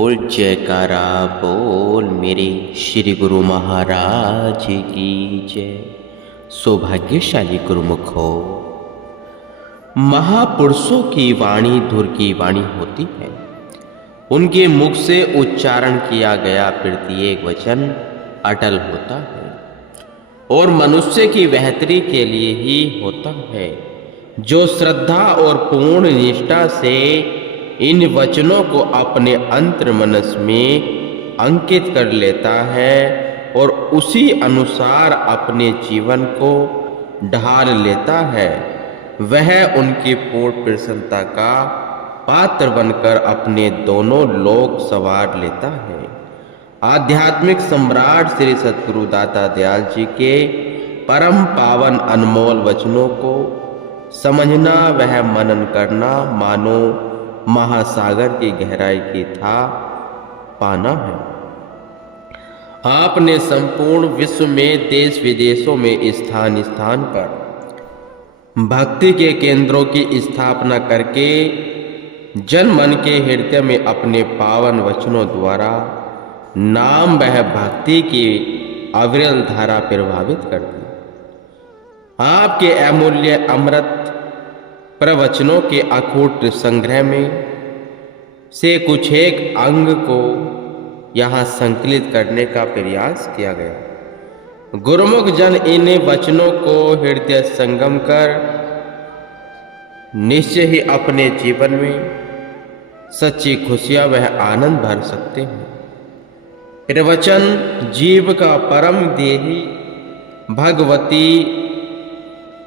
बोल जयकारा बोल मेरे श्री गुरु महाराज की जय। सौभाग्यशाली गुरुमुख हो। महापुरुषों की वाणी धुर की वाणी होती है। उनके मुख से उच्चारण किया गया प्रत्येक वचन अटल होता है और मनुष्य की बेहतरी के लिए ही होता है। जो श्रद्धा और पूर्ण निष्ठा से इन वचनों को अपने अंतर मनस में अंकित कर लेता है और उसी अनुसार अपने जीवन को ढाल लेता है, वह उनकी पूर्ण प्रसन्नता का पात्र बनकर अपने दोनों लोक संवार लेता है। आध्यात्मिक सम्राट श्री सद्गुरु दाता दयाल जी के परम पावन अनमोल वचनों को समझना, वह मनन करना, मानो महासागर की गहराई की था पाना है। आपने संपूर्ण विश्व में देश विदेशों में स्थान स्थान पर भक्ति के केंद्रों की स्थापना करके जन मन के हृदय में अपने पावन वचनों द्वारा नाम वह भक्ति की अविरल धारा प्रभावित कर दी। आपके अमूल्य अमृत प्रवचनों के अकूट संग्रह में से कुछ एक अंग को यहाँ संकलित करने का प्रयास किया गया। गुरुमुख जन इन वचनों को हृदय संगम कर निश्चय ही अपने जीवन में सच्ची खुशियां वह आनंद भर सकते हैं। प्रवचन जीव का परम देही भगवती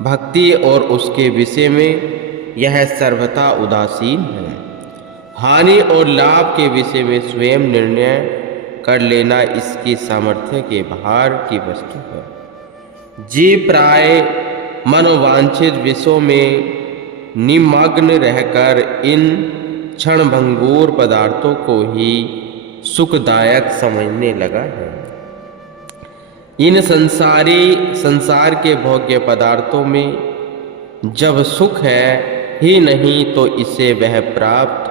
भक्ति और उसके विषय में यह सर्वथा उदासीन है। हानि और लाभ के विषय में स्वयं निर्णय कर लेना इसकी सामर्थ्य के बाहर की वस्तु है। जीव प्राय मनोवांछित विषयों में निमग्न रहकर इन क्षणभंगुर पदार्थों को ही सुखदायक समझने लगा है। इन संसार के भोग्य पदार्थों में जब सुख है ही नहीं तो इसे वह प्राप्त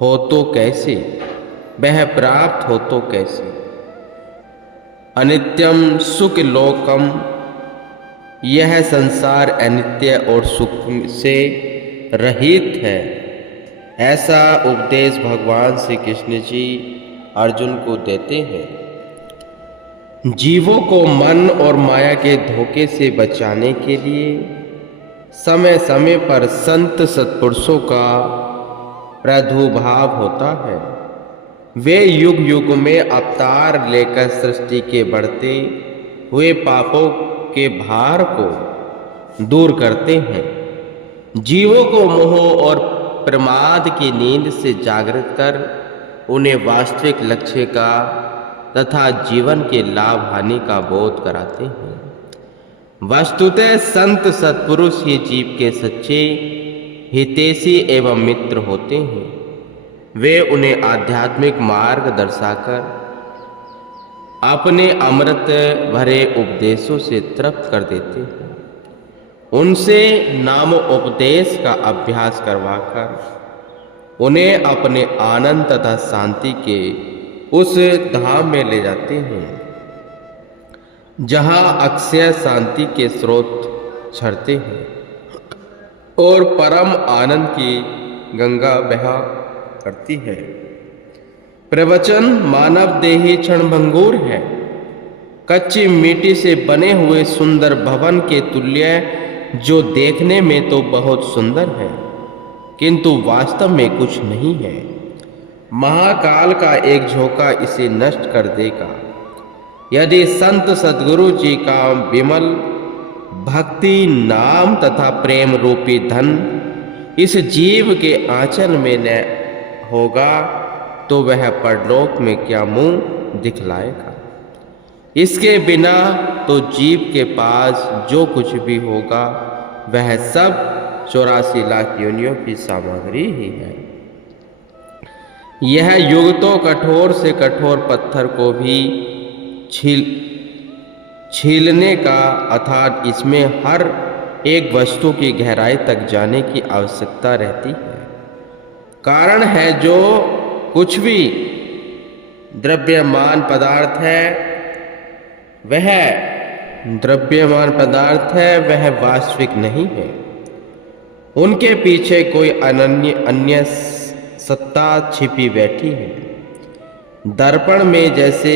हो तो कैसे, वह प्राप्त हो तो कैसे। अनित्यम सुख लोकम, यह संसार अनित्य और सुख से रहित है, ऐसा उपदेश भगवान श्री कृष्ण जी अर्जुन को देते हैं। जीवों को मन और माया के धोखे से बचाने के लिए समय समय पर संत सत्पुरुषों का प्रादुर्भाव होता है। वे युग युग में अवतार लेकर सृष्टि के बढ़ते हुए पापों के भार को दूर करते हैं। जीवों को मोह और प्रमाद की नींद से जागृत कर उन्हें वास्तविक लक्ष्य का तथा जीवन के लाभ हानि का बोध कराते हैं। वस्तुतः संत सत्पुरुष ही जीव के सच्चे हितैषी एवं मित्र होते हैं। वे उन्हें आध्यात्मिक मार्ग दर्शाकर अपने अमृत भरे उपदेशों से तृप्त कर देते हैं। उनसे नाम उपदेश का अभ्यास करवाकर उन्हें अपने आनंद तथा शांति के उस धाम में ले जाते हैं जहां अक्षय शांति के स्रोत झरते हैं और परम आनंद की गंगा बहा करती है। प्रवचन मानव देही क्षणभंगुर है। कच्ची मिट्टी से बने हुए सुंदर भवन के तुल्य, जो देखने में तो बहुत सुंदर है किंतु वास्तव में कुछ नहीं है। महाकाल का एक झोंका इसे नष्ट कर देगा। यदि संत सद्गुरु जी का विमल भक्ति नाम तथा प्रेम रूपी धन इस जीव के आंचल में न होगा तो वह परलोक में क्या मुंह दिखलाएगा। इसके बिना तो जीव के पास जो कुछ भी होगा वह सब 84 लाख योनियों की सामग्री ही है। यह युग तो कठोर से कठोर पत्थर को भी छीलने का, अर्थात इसमें हर एक वस्तु की गहराई तक जाने की आवश्यकता रहती है। कारण है जो कुछ भी द्रव्यमान पदार्थ है वह वास्तविक नहीं है। उनके पीछे कोई अन्य सत्ता छिपी बैठी है। दर्पण में जैसे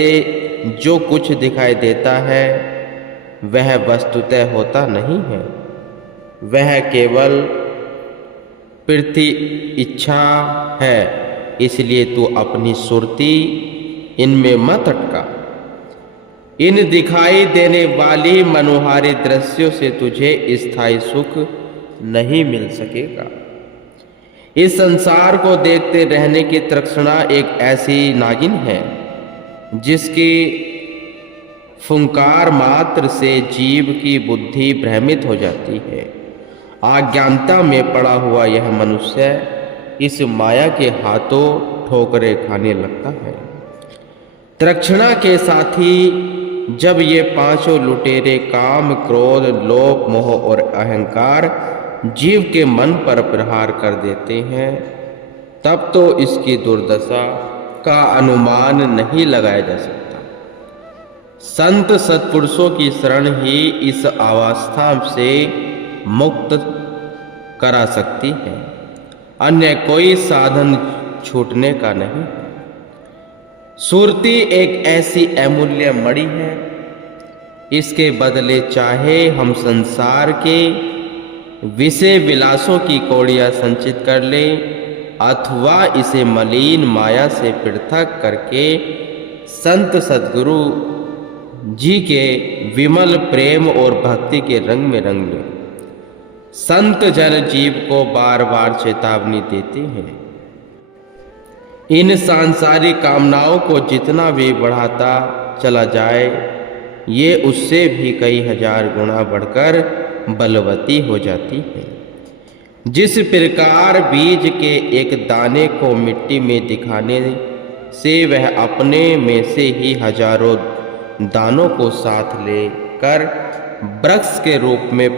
जो कुछ दिखाई देता है वह वस्तुतः होता नहीं है, वह केवल पृथ्वी इच्छा है। इसलिए तू अपनी सुरती इनमें मत अटका। इन दिखाई देने वाली मनोहारी दृश्यों से तुझे स्थायी सुख नहीं मिल सकेगा। इस संसार को देखते रहने की तृष्णा एक ऐसी नागिन है जिसकी फुंकार मात्र से जीव की बुद्धि भ्रमित हो जाती है। अज्ञानता में पड़ा हुआ यह मनुष्य इस माया के हाथों ठोकरें खाने लगता है। तृष्णा के साथी जब ये पांचों लुटेरे काम, क्रोध, लोभ, मोह और अहंकार जीव के मन पर प्रहार कर देते हैं, तब तो इसकी दुर्दशा का अनुमान नहीं लगाया जा सकता। संत सत्पुरुषों की शरण ही इस अवस्था से मुक्त करा सकती है, अन्य कोई साधन छूटने का नहीं। सुरती एक ऐसी अमूल्य मणि है, इसके बदले चाहे हम संसार के विषय विलासों की कौड़ियां संचित कर ले अथवा इसे मलिन माया से पृथक करके संत सद्गुरु जी के विमल प्रेम और भक्ति के रंग में रंग ले। संत जन जीव को बार बार चेतावनी देते हैं। इन सांसारिक कामनाओं को जितना भी बढ़ाता चला जाए, ये उससे भी कई हजार गुना बढ़कर बलवती हो जाती है। जिस प्रकार बीज के एक दाने को मिट्टी में दिखाने से वह अपने में से ही हजारों दानों को साथ लेकर वृक्ष के रूप में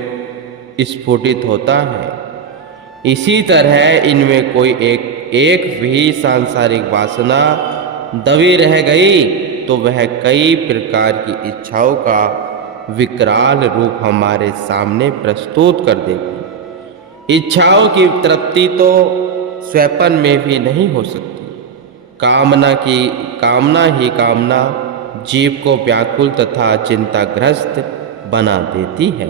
स्फुटित होता है, इसी तरह इनमें कोई एक भी सांसारिक वासना दबी रह गई तो वह कई प्रकार की इच्छाओं का विकराल रूप हमारे सामने प्रस्तुत कर देगी। इच्छाओं की तृप्ति तो स्वपन में भी नहीं हो सकती। कामना जीव को व्याकुल तथा चिंताग्रस्त बना देती है।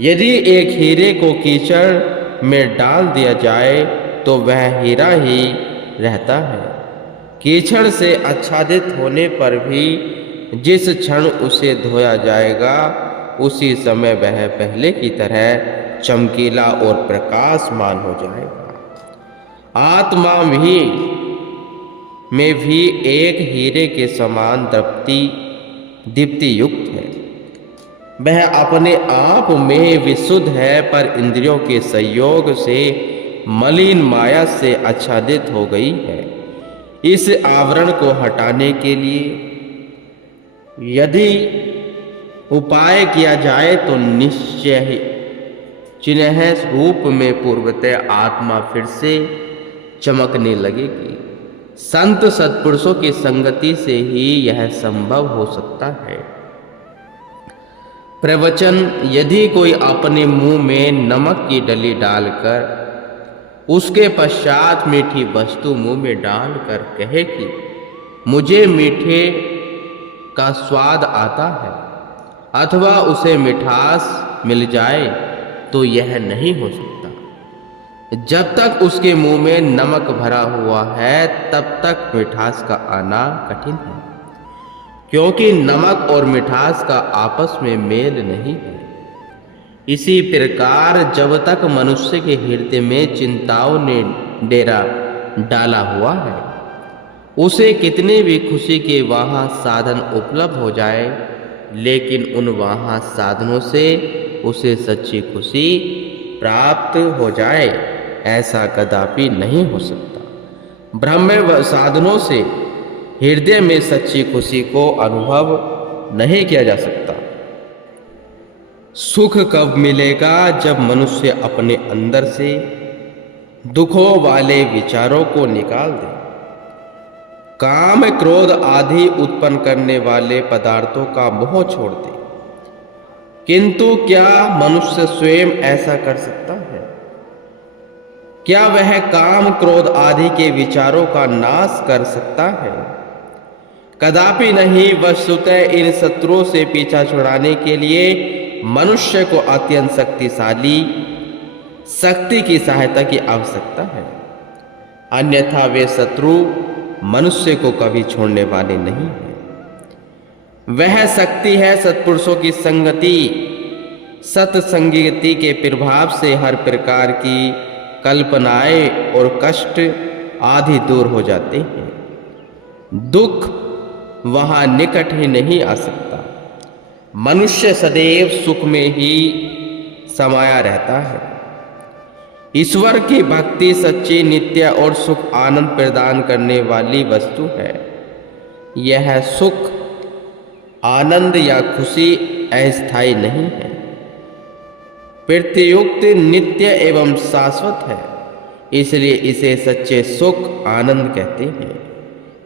यदि एक हीरे को कीचड़ में डाल दिया जाए तो वह हीरा ही रहता है। कीचड़ से आच्छादित होने पर भी जिस क्षण उसे धोया जाएगा उसी समय वह पहले की तरह चमकीला और प्रकाशमान हो जाएगा। आत्मा में भी एक हीरे के समान दीप्ति युक्त है। वह अपने आप में विशुद्ध है, पर इंद्रियों के संयोग से मलिन माया से आच्छादित हो गई है। इस आवरण को हटाने के लिए यदि उपाय किया जाए तो निश्चय ही चिन्ह रूप में पूर्वतः आत्मा फिर से चमकने लगेगी। संत सत्पुरुषों की संगति से ही यह संभव हो सकता है। प्रवचन: यदि कोई अपने मुंह में नमक की डली डालकर उसके पश्चात मीठी वस्तु मुंह में डालकर कहे कि मुझे मीठे का स्वाद आता है, अथवा उसे मिठास मिल जाए, तो यह नहीं हो सकता। जब तक उसके मुंह में नमक भरा हुआ है तब तक मिठास का आना कठिन है, क्योंकि नमक और मिठास का आपस में मेल नहीं है। इसी प्रकार जब तक मनुष्य के हृदय में चिंताओं ने डेरा डाला हुआ है, उसे कितने भी खुशी के वहाँ साधन उपलब्ध हो जाए, लेकिन उन वहाँ साधनों से उसे सच्ची खुशी प्राप्त हो जाए, ऐसा कदापि नहीं हो सकता। ब्रह्म साधनों से हृदय में सच्ची खुशी को अनुभव नहीं किया जा सकता। सुख कब मिलेगा? जब मनुष्य अपने अंदर से दुखों वाले विचारों को निकाल दे, काम क्रोध आदि उत्पन्न करने वाले पदार्थों का मोह छोड़ दे। किंतु क्या मनुष्य स्वयं ऐसा कर सकता है? क्या वह काम क्रोध आदि के विचारों का नाश कर सकता है? कदापि नहीं। वस्तुतः इन शत्रुओं से पीछा छुड़ाने के लिए मनुष्य को अत्यंत शक्तिशाली शक्ति की सहायता की आवश्यकता है, अन्यथा वे शत्रु मनुष्य को कभी छोड़ने वाले नहीं है। वह शक्ति है सत्पुरुषों की संगति। सत्संगति के प्रभाव से हर प्रकार की कल्पनाएं और कष्ट आदि दूर हो जाते हैं। दुख वहां निकट ही नहीं आ सकता। मनुष्य सदैव सुख में ही समाया रहता है। ईश्वर की भक्ति सच्ची, नित्य और सुख आनंद प्रदान करने वाली वस्तु है। यह सुख आनंद या खुशी अस्थायी नहीं है, प्रत्युक्त नित्य एवं शाश्वत है। इसलिए इसे सच्चे सुख आनंद कहते हैं।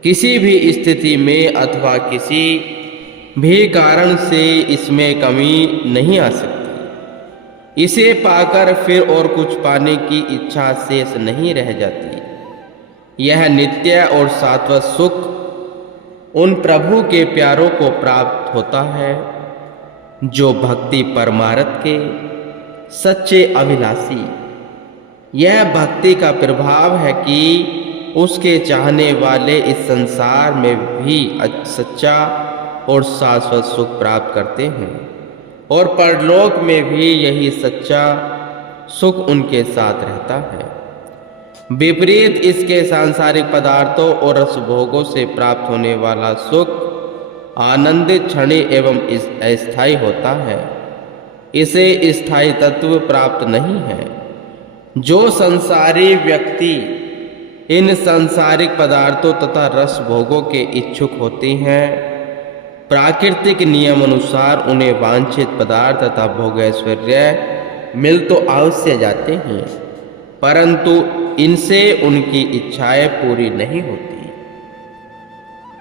किसी भी स्थिति में अथवा किसी भी कारण से इसमें कमी नहीं आ सकती। इसे पाकर फिर और कुछ पाने की इच्छा शेष नहीं रह जाती। यह नित्य और शाश्वत सुख उन प्रभु के प्यारों को प्राप्त होता है जो भक्ति परमार्थ के सच्चे अभिलाषी। यह भक्ति का प्रभाव है कि उसके चाहने वाले इस संसार में भी सच्चा और शाश्वत सुख प्राप्त करते हैं और परलोक में भी यही सच्चा सुख उनके साथ रहता है। विपरीत इसके सांसारिक पदार्थों और रसभोगों से प्राप्त होने वाला सुख आनंदित क्षणिक एवं अस्थायी होता है। इसे स्थायी तत्व प्राप्त नहीं है। जो संसारी व्यक्ति इन सांसारिक पदार्थों तथा रस भोगों के इच्छुक होते हैं, प्राकृतिक नियम अनुसार उन्हें वांछित पदार्थ तथा भोग ऐश्वर्य मिल तो अवश्य जाते हैं, परंतु इनसे उनकी इच्छाएं पूरी नहीं होती।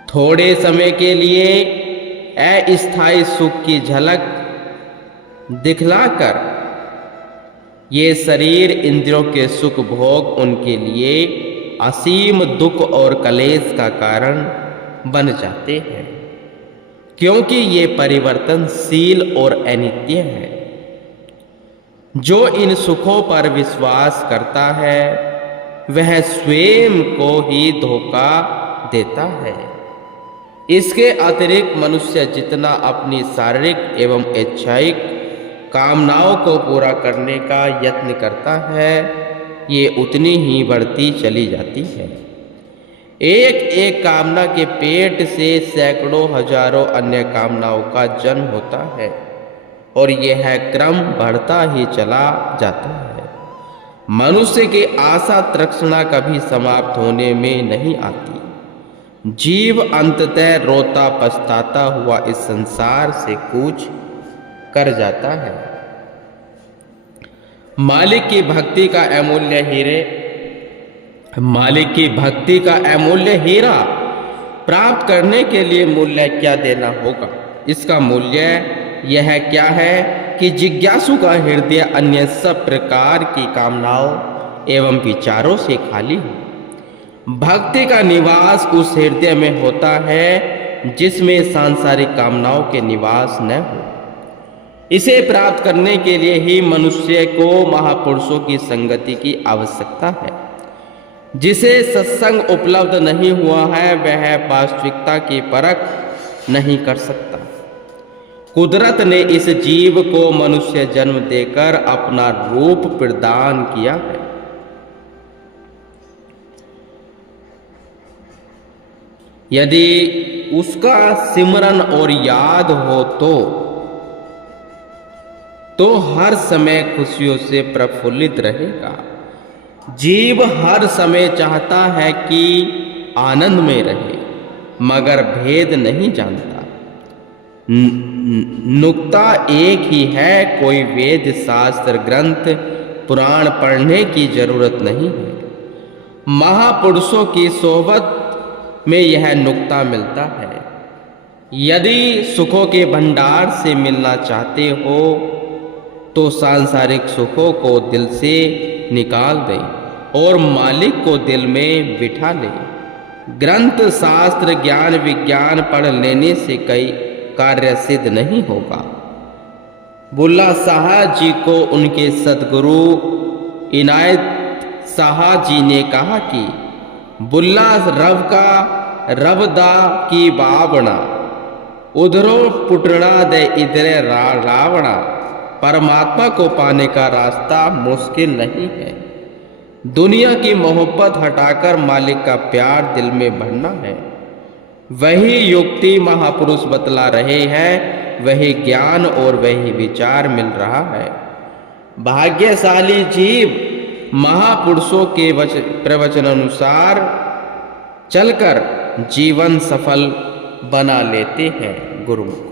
थोड़े समय के लिए अस्थायी सुख की झलक दिखलाकर ये शरीर इंद्रियों के सुख भोग उनके लिए असीम दुख और कलेश का कारण बन जाते हैं, क्योंकि ये परिवर्तनशील और अनित्य है। जो इन सुखों पर विश्वास करता है वह स्वयं को ही धोखा देता है। इसके अतिरिक्त मनुष्य जितना अपनी शारीरिक एवं इच्छाइक कामनाओं को पूरा करने का यत्न करता है, ये उतनी ही बढ़ती चली जाती है। एक एक कामना के पेट से सैकड़ों हजारों अन्य कामनाओं का जन्म होता है और यह क्रम बढ़ता ही चला जाता है। मनुष्य की आशा तृष्णा कभी समाप्त होने में नहीं आती। जीव अंततः रोता पछताता हुआ इस संसार से कूच कर जाता है। मालिक की भक्ति का अमूल्य हीरा प्राप्त करने के लिए मूल्य क्या देना होगा? इसका मूल्य यह क्या है कि जिज्ञासु का हृदय अन्य सब प्रकार की कामनाओं एवं विचारों से खाली हो। भक्ति का निवास उस हृदय में होता है जिसमें सांसारिक कामनाओं के निवास न हो। इसे प्राप्त करने के लिए ही मनुष्य को महापुरुषों की संगति की आवश्यकता है। जिसे सत्संग उपलब्ध नहीं हुआ है वह वास्तविकता की परख नहीं कर सकता। कुदरत ने इस जीव को मनुष्य जन्म देकर अपना रूप प्रदान किया है। यदि उसका सिमरन और याद हो तो हर समय खुशियों से प्रफुल्लित रहेगा। जीव हर समय चाहता है कि आनंद में रहे, मगर भेद नहीं जानता। नुक्ता एक ही है, कोई वेद शास्त्र ग्रंथ पुराण पढ़ने की जरूरत नहीं है। महापुरुषों की सोहबत में यह नुक्ता मिलता है। यदि सुखों के भंडार से मिलना चाहते हो तो सांसारिक सुखों को दिल से निकाल दें और मालिक को दिल में बिठा लें। ग्रंथ शास्त्र ज्ञान विज्ञान पढ़ लेने से कई कार्य सिद्ध नहीं होगा। बुल्ला शाह जी को उनके सदगुरु इनायत शाह जी ने कहा कि बुल्ला रव का रवदा की बावना उधरो पुटना दे इधरे रावणा। परमात्मा को पाने का रास्ता मुश्किल नहीं है। दुनिया की मोहब्बत हटाकर मालिक का प्यार दिल में भरना है। वही युक्ति महापुरुष बतला रहे हैं, वही ज्ञान और वही विचार मिल रहा है। भाग्यशाली जीव महापुरुषों के प्रवचन अनुसार चलकर जीवन सफल बना लेते हैं। गुरुमुख।